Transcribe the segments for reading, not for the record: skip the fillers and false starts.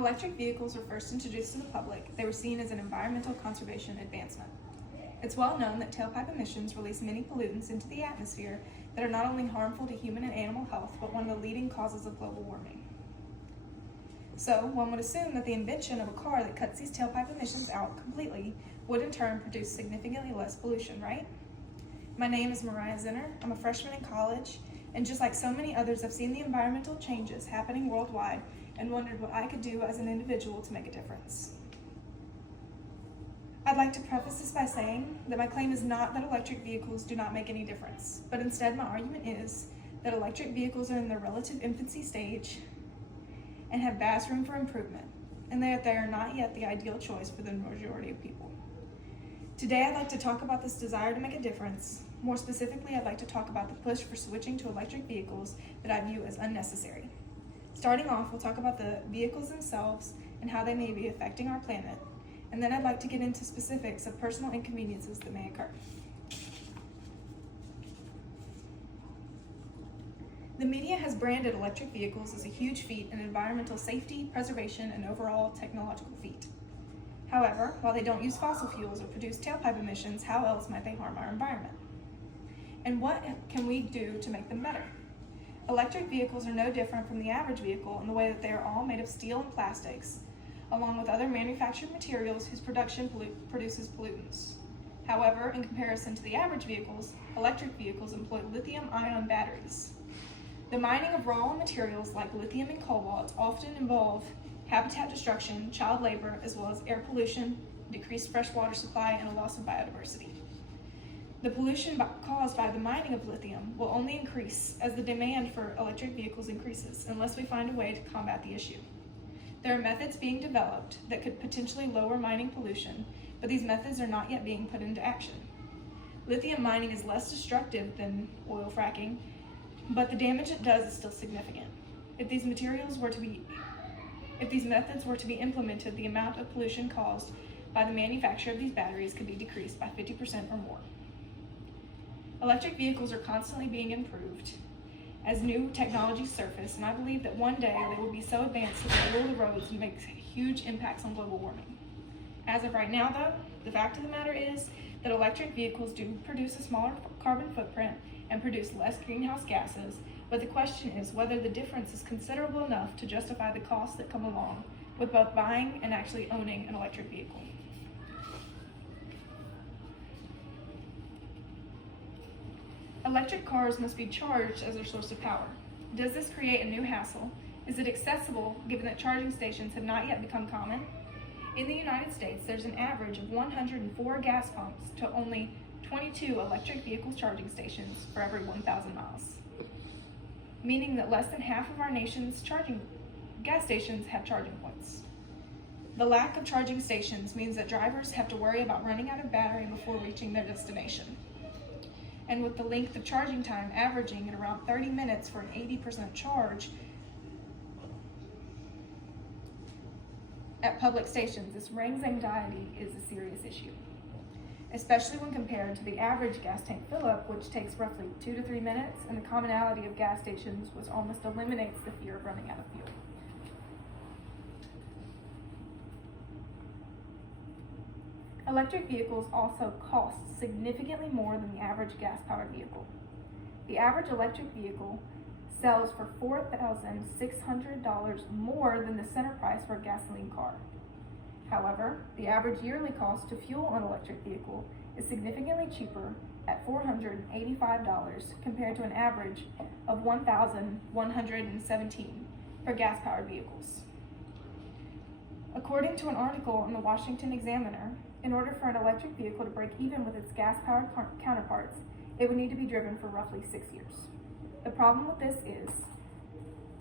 electric vehicles were first introduced to the public, they were seen as an environmental conservation advancement. It's well known that tailpipe emissions release many pollutants into the atmosphere that are not only harmful to human and animal health, but one of the leading causes of global warming. So, one would assume that the invention of a car that cuts these tailpipe emissions out completely would in turn produce significantly less pollution, right? My name is Mariah Zinner. I'm a freshman in college, and just like so many others, I've seen the environmental changes happening worldwide and wondered what I could do as an individual to make a difference. I'd like to preface this by saying that my claim is not that electric vehicles do not make any difference, but instead my argument is that electric vehicles are in their relative infancy stage and have vast room for improvement, and that they are not yet the ideal choice for the majority of people. Today I'd like to talk about this desire to make a difference. More specifically, I'd like to talk about the push for switching to electric vehicles that I view as unnecessary. Starting off, we'll talk about the vehicles themselves and how they may be affecting our planet, and then I'd like to get into specifics of personal inconveniences that may occur. The media has branded electric vehicles as a huge feat in environmental safety, preservation, and overall technological feat. However, while they don't use fossil fuels or produce tailpipe emissions, how else might they harm our environment? And what can we do to make them better? Electric vehicles are no different from the average vehicle in the way that they are all made of steel and plastics, along with other manufactured materials whose production produces pollutants. However, in comparison to the average vehicles, electric vehicles employ lithium-ion batteries. The mining of raw materials like lithium and cobalt often involve habitat destruction, child labor, as well as air pollution, decreased freshwater supply, and a loss of biodiversity. The pollution caused by the mining of lithium will only increase as the demand for electric vehicles increases, unless we find a way to combat the issue. There are methods being developed that could potentially lower mining pollution, but these methods are not yet being put into action. Lithium mining is less destructive than oil fracking, but the damage it does is still significant. If these methods were to be implemented, the amount of pollution caused by the manufacture of these batteries could be decreased by 50% or more. Electric vehicles are constantly being improved as new technologies surface, and I believe that one day they will be so advanced that they rule the roads and make huge impacts on global warming. As of right now, though, the fact of the matter is that electric vehicles do produce a smaller carbon footprint and produce less greenhouse gases, but the question is whether the difference is considerable enough to justify the costs that come along with both buying and actually owning an electric vehicle. Electric cars must be charged as their source of power. Does this create a new hassle? Is it accessible given that charging stations have not yet become common? In the United States, there's an average of 104 gas pumps to only 22 electric vehicle charging stations for every 1,000 miles, meaning that less than half of our nation's gas stations have charging points. The lack of charging stations means that drivers have to worry about running out of battery before reaching their destination. And with the length of charging time averaging at around 30 minutes for an 80% charge at public stations, this brings anxiety is a serious issue, especially when compared to the average gas tank fill-up, which takes roughly 2 to 3 minutes, and the commonality of gas stations, which almost eliminates the fear of running out of fuel. Electric vehicles also cost significantly more than the average gas-powered vehicle. The average electric vehicle sells for $4,600 more than the center price for a gasoline car. However, the average yearly cost to fuel an electric vehicle is significantly cheaper at $485 compared to an average of $1,117 for gas-powered vehicles. According to an article in the Washington Examiner, in order for an electric vehicle to break even with its gas-powered counterparts, it would need to be driven for roughly 6 years. The problem with this is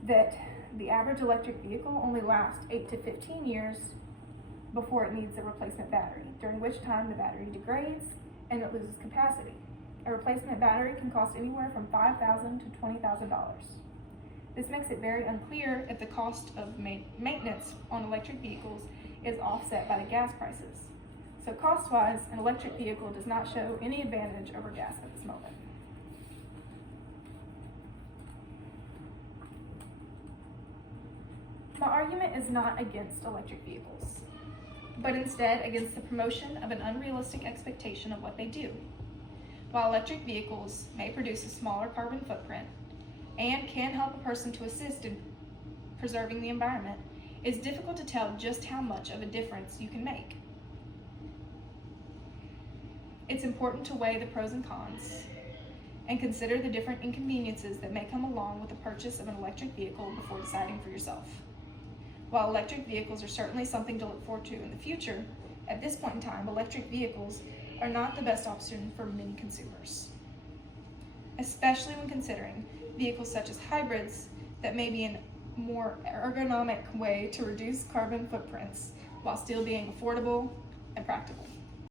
that the average electric vehicle only lasts 8 to 15 years before it needs a replacement battery, during which time the battery degrades and it loses capacity. A replacement battery can cost anywhere from $5,000 to $20,000. This makes it very unclear if the cost of maintenance on electric vehicles is offset by the gas prices. So cost-wise, an electric vehicle does not show any advantage over gas at this moment. My argument is not against electric vehicles, but instead against the promotion of an unrealistic expectation of what they do. While electric vehicles may produce a smaller carbon footprint and can help a person to assist in preserving the environment, it's difficult to tell just how much of a difference you can make. It's important to weigh the pros and cons and consider the different inconveniences that may come along with the purchase of an electric vehicle before deciding for yourself. While electric vehicles are certainly something to look forward to in the future, at this point in time, electric vehicles are not the best option for many consumers, especially when considering vehicles such as hybrids that may be a more ergonomic way to reduce carbon footprints while still being affordable and practical.